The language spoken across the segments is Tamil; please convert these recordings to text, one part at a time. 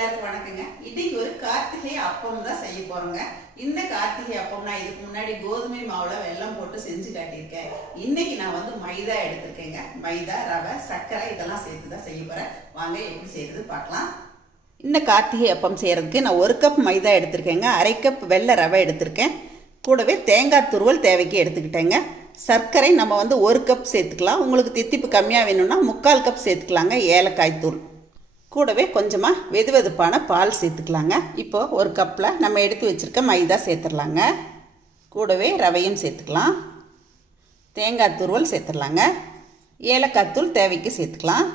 எல்லாருக்கும் வணக்கங்க. இன்னைக்கு ஒரு கார்த்திகை அப்பம் தான் செய்ய போறோங்க. இந்த கார்த்திகை அப்பம் நான் இதுக்கு முன்னாடி கோதுமை மாவுல வெள்ளம் போட்டு செஞ்சு காட்டியிருக்கேன். இன்னைக்கு நான் வந்து மைதா எடுத்திருக்கேங்க. மைதா ரவை சர்க்கரை இதெல்லாம் சேர்த்து தான் செய்ய போறேன். வாங்க எப்படி செய்யறது பார்க்கலாம். இந்த கார்த்திகை அப்பம் செய்யறதுக்கு நான் ஒரு கப் மைதா எடுத்திருக்கேங்க. அரை கப் வெள்ளை ரவை எடுத்திருக்கேன். கூடவே தேங்காய் துருவல் தேவைக்கு எடுத்துக்கிட்டேங்க. சர்க்கரை நம்ம வந்து ஒரு கப் சேர்த்துக்கலாம். உங்களுக்கு தித்திப்பு கம்மியாக வேணும்னா முக்கால் கப் சேர்த்துக்கலாங்க. ஏலக்காய் தூள். கூடவே கொஞ்சமாக வெது வெதுப்பான பால் சேர்த்துக்கலாங்க. இப்போது ஒரு கப்பில் நம்ம எடுத்து வச்சுருக்க மைதா சேர்த்துடலாங்க. கூடவே ரவையும் சேர்த்துக்கலாம். தேங்காய் துருவல் சேர்த்துடலாங்க. ஏலக்காய் தூள் தேவைக்கு சேர்த்துக்கலாம்.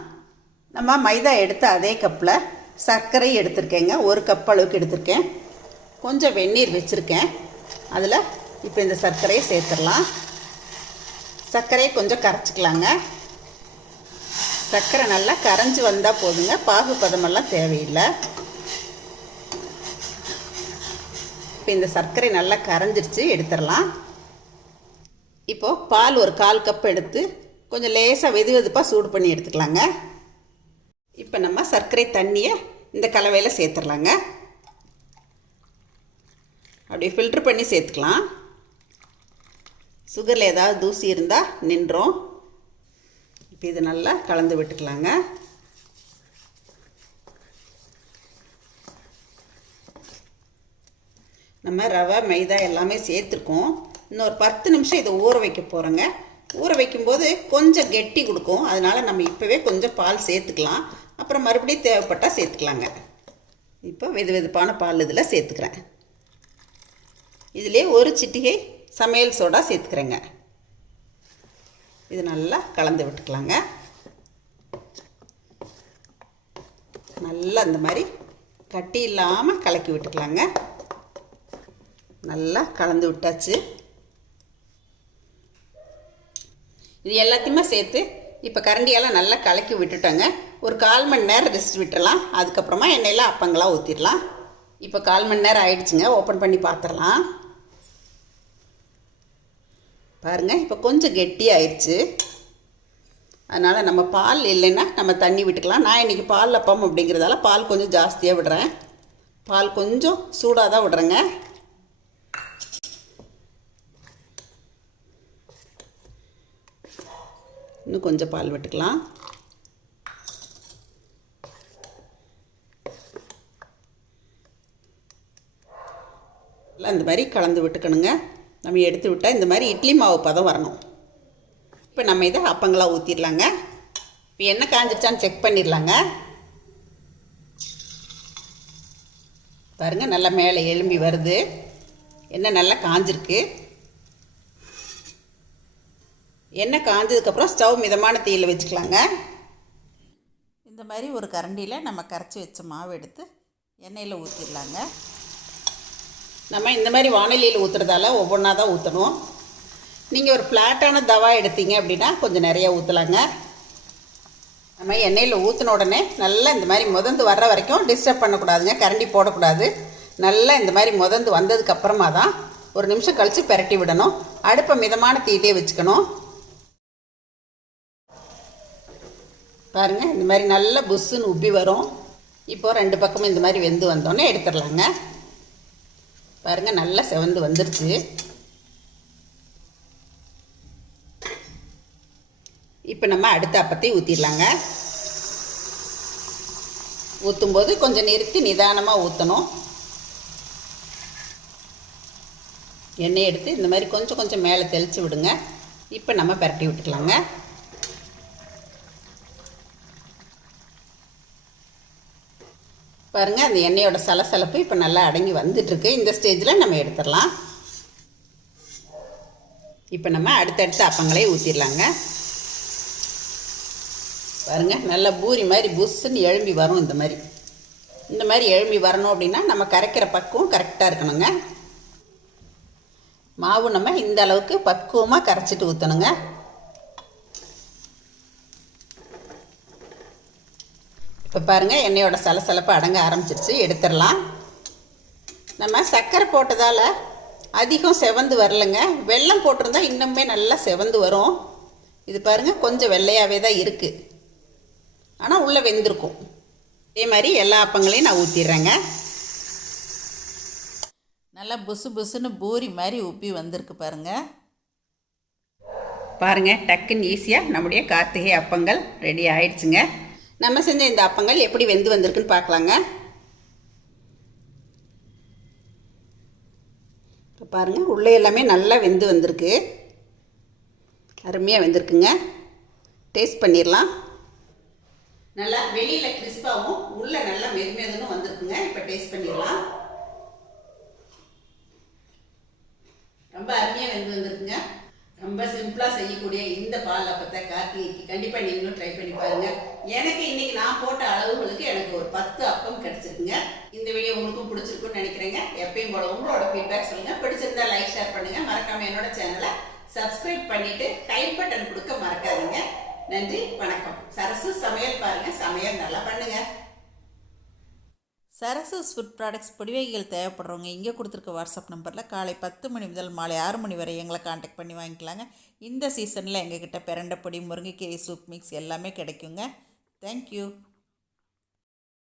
நம்ம மைதா எடுத்த அதே கப்பில் சர்க்கரை எடுத்திருக்கேங்க. ஒரு கப் அளவுக்கு எடுத்திருக்கேன். கொஞ்சம் வெந்நீர் வச்சுருக்கேன். அதில் இப்போ இந்த சர்க்கரையை சேர்த்துடலாம். சர்க்கரையை கொஞ்சம் கரைச்சிக்கலாங்க. சர்க்கரை நல்லா கரைஞ்சி வந்தால் போதுங்க. பாகு பதமெல்லாம் தேவையில்லை. இப்போ இந்த சர்க்கரை நல்லா கரைஞ்சிருச்சு எடுத்துடலாம். இப்போது பால் ஒரு கால் கப் எடுத்து கொஞ்சம் லேசாக வெது வெதுப்பாக சூடு பண்ணி எடுத்துக்கலாங்க. இப்போ நம்ம சர்க்கரை தண்ணியை இந்த கலவையில் சேர்த்துடலாங்க. அப்படியே ஃபில்ட்ரு பண்ணி சேர்த்துக்கலாம். சுகரில் ஏதாவது தூசி இருந்தால் நின்றோம். இப்போ இது நல்லா கலந்து விட்டுக்கலாங்க. நம்ம ரவை மைதா எல்லாமே சேர்த்துருக்கோம். இன்னொரு பத்து நிமிஷம் இதை ஊற வைக்க போகிறோங்க ஊற வைக்கும்போது கொஞ்சம் கெட்டி கொடுக்கும். அதனால் நம்ம இப்போவே கொஞ்சம் பால் சேர்த்துக்கலாம். அப்புறம் மறுபடியும் தேவைப்பட்டால் சேர்த்துக்கலாங்க. இப்போ வெது வெதுப்பான பால் இதில் சேர்த்துக்கிறேன். இதிலே ஒரு சிட்டிகை சமையல் சோடா சேர்த்துக்கிறேங்க. இது நல்லா கலந்து விட்டுக்கலாங்க. நல்லா இந்த மாதிரி கட்டி இல்லாமல் கலக்கி விட்டுக்கலாங்க. நல்லா கலந்து விட்டாச்சு. இது எல்லாத்தையுமே சேர்த்து இப்போ கரண்டியெல்லாம் நல்லா கலக்கி விட்டுட்டோங்க. ஒரு கால் மணி நேரம் ரெஸ்ட் விட்டுடலாம் அதுக்கப்புறமா எண்ணெயில் அப்பங்களாக ஊற்றிடலாம் இப்போ கால் மணி நேரம் ஆயிடுச்சுங்க. ஓப்பன் பண்ணி பார்த்துடலாம் பாருங்கள் இப்போ கொஞ்சம் கெட்டி ஆயிடுச்சு அதனால் நம்ம பால் இல்லைன்னா நம்ம தண்ணி விட்டுக்கலாம். நான் இன்றைக்கி பால் அப்பம் அப்படிங்கிறதால பால் கொஞ்சம் ஜாஸ்தியாக விடுறேன். பால் கொஞ்சம் சூடாக தான் விடுறேங்க. இன்னும் கொஞ்சம் பால் விட்டுக்கலாம். இந்த மாதிரி கலந்து விட்டுக்கணுங்க. நம்ம எடுத்து விட்டால் இந்த மாதிரி இட்லி மாவு பதம் வரணும். இப்போ நம்ம இதை அப்பங்களாக ஊற்றிடலாங்க இப்போ எண்ணெய் காஞ்சிருச்சான்னு செக் பண்ணிடலாங்க. பாருங்கள் நல்லா மேலே எலும்பி வருது. எண்ணெய் நல்லா காஞ்சிருக்கு? எண்ணெய் காஞ்சதுக்கப்புறம் ஸ்டவ் மிதமான தீயில் வச்சுக்கலாங்க. இந்த மாதிரி ஒரு கரண்டியில் நம்ம கரைச்சி வச்ச மாவு எடுத்து எண்ணெயில் ஊற்றிடலாங்க நம்ம இந்த மாதிரி வானிலையில் ஊற்றுறதால ஒவ்வொன்றா தான் ஊற்றணும் நீங்கள் ஒரு ஃப்ளாட்டான தவா எடுத்தீங்க அப்படின்னா கொஞ்சம் நிறையா ஊற்றலாங்க நம்ம எண்ணெயில் ஊற்றின உடனே நல்லா இந்த மாதிரி முதந்து வர்ற வரைக்கும் டிஸ்டர்ப் பண்ணக்கூடாதுங்க கரண்டி போடக்கூடாது. நல்லா இந்த மாதிரி முதந்து வந்ததுக்கப்புறமா தான் ஒரு நிமிஷம் கழித்து பெரட்டி விடணும். அடுப்பை மிதமான தீட்டே வச்சுக்கணும். பாருங்கள் இந்த மாதிரி நல்லா புஷ்ஷுன்னு உப்பி வரும். இப்போது ரெண்டு பக்கமும் இந்த மாதிரி வெந்து வந்தோடனே எடுத்துடலாங்க. பாருங்கள் நல்லா செவந்து வந்துருச்சு. இப்போ நம்ம அடுத்த அப்பத்தை ஊற்றிடலாங்க ஊற்றும்போது கொஞ்சம் நிறுத்தி நிதானமாக ஊற்றணும் எண்ணெய் எடுத்து இந்த மாதிரி கொஞ்சம் கொஞ்சம் மேலே தெளித்து விடுங்க. இப்போ நம்ம பரட்டி விட்டுக்கலாங்க. பாருங்கள் அந்த எண்ணெயோட சலசலப்பு இப்போ நல்லா அடங்கி வந்துட்டுருக்கு. இந்த ஸ்டேஜில் நம்ம எடுத்துடலாம். இப்போ நம்ம அடுத்தடுத்த அப்பங்களே ஊற்றிடலாங்க பாருங்கள் நல்லா பூரி மாதிரி புஷ்ஷுன்னு எழும்பி வரும் இந்த மாதிரி. இந்த மாதிரி எழும்பி வரணும் அப்படின்னா நம்ம கரைக்கிற பக்குவம் கரெக்டாக இருக்கணுங்க. மாவு நம்ம இந்த அளவுக்கு பக்குவமாக கரைச்சிட்டு ஊற்றணுங்க இப்போ பாருங்கள் எண்ணெயோட சலசலப்பு அடங்க ஆரம்பிச்சிருச்சு. எடுத்துடலாம். நம்ம சர்க்கரை போட்டதால் அதிகம் செவந்து வரலைங்க. வெல்லம் போட்டிருந்தா இன்னுமே நல்லா செவந்து வரும். இது பாருங்கள் கொஞ்சம் வெள்ளையாகவே தான் இருக்குது ஆனால் உள்ளே வெந்திருக்கும். இதே மாதிரி எல்லா அப்பங்களையும் நான் ஊற்றிடுறேங்க நல்லா புசு புசுன்னு பூரி மாதிரி உப்பி வந்திருக்கு பாருங்கள் பாருங்கள் டக்குன்னு ஈஸியாக நம்முடைய கார்த்திகை அப்பங்கள் ரெடி ஆயிடுச்சுங்க. நம்ம செஞ்ச இந்த அப்பங்கள் எப்படி வெந்து வந்திருக்குன்னு பார்க்கலாங்க. இப்போ பாருங்கள் உள்ளே எல்லாமே நல்லா வெந்து வந்திருக்கு. அருமையாக வெந்திருக்குங்க. டேஸ்ட் பண்ணிடலாம் நல்லா வெளியில் கிறிஸ்பாகவும் உள்ளே நல்லா மெதுமெதுன்னு வந்திருக்குங்க. இப்போ டேஸ்ட் பண்ணிடலாம் ரொம்ப அருமையாக வெந்து வந்திருக்குங்க ரொம்ப சிம்பிளாக செய்யக்கூடிய இந்த பால் அப்பத்தை கார்த்திகைக்கு கண்டிப்பாக நீங்களும் ட்ரை பண்ணி பாருங்க. எனக்கு இன்னைக்கு நான் போட்ட அளவுகளுக்கு எனக்கு ஒரு பத்து அப்பம் கிடைச்சிருக்குங்க. இந்த வீடியோ உங்களுக்கும் பிடிச்சிருக்குன்னு நினைக்கிறேங்க. எப்பயும் போல உங்களோட ஃபீட்பேக் சொல்லுங்க. பிடிச்சிருந்தா லைக் ஷேர் பண்ணுங்க. மறக்காம என்னோட சேனலை சப்ஸ்கிரைப் பண்ணிட்டு டைப் பட்டன் கொடுக்க மறக்காதீங்க. நன்றி வணக்கம். சரசு சமையல் பாருங்க. சமையல் நல்லா பண்ணுங்க. சரசஸ் ஃபுட் ப்ராடக்ட்ஸ் பொடிவகைகள் தேவைப்படுறவங்க இங்கே கொடுத்துருக்க வாட்ஸ்அப் நம்பரில் காலை பத்து மணி முதல் மாலை ஆறு மணி வரை எங்களை காண்டாக்ட் பண்ணி வாங்கிக்கலாங்க. இந்த சீசனில் எங்ககிட்ட பிரண்டை பொடி முருங்கைக்கீரை சூப் மிக்ஸ் எல்லாமே கிடைக்குங்க. தேங்க்யூ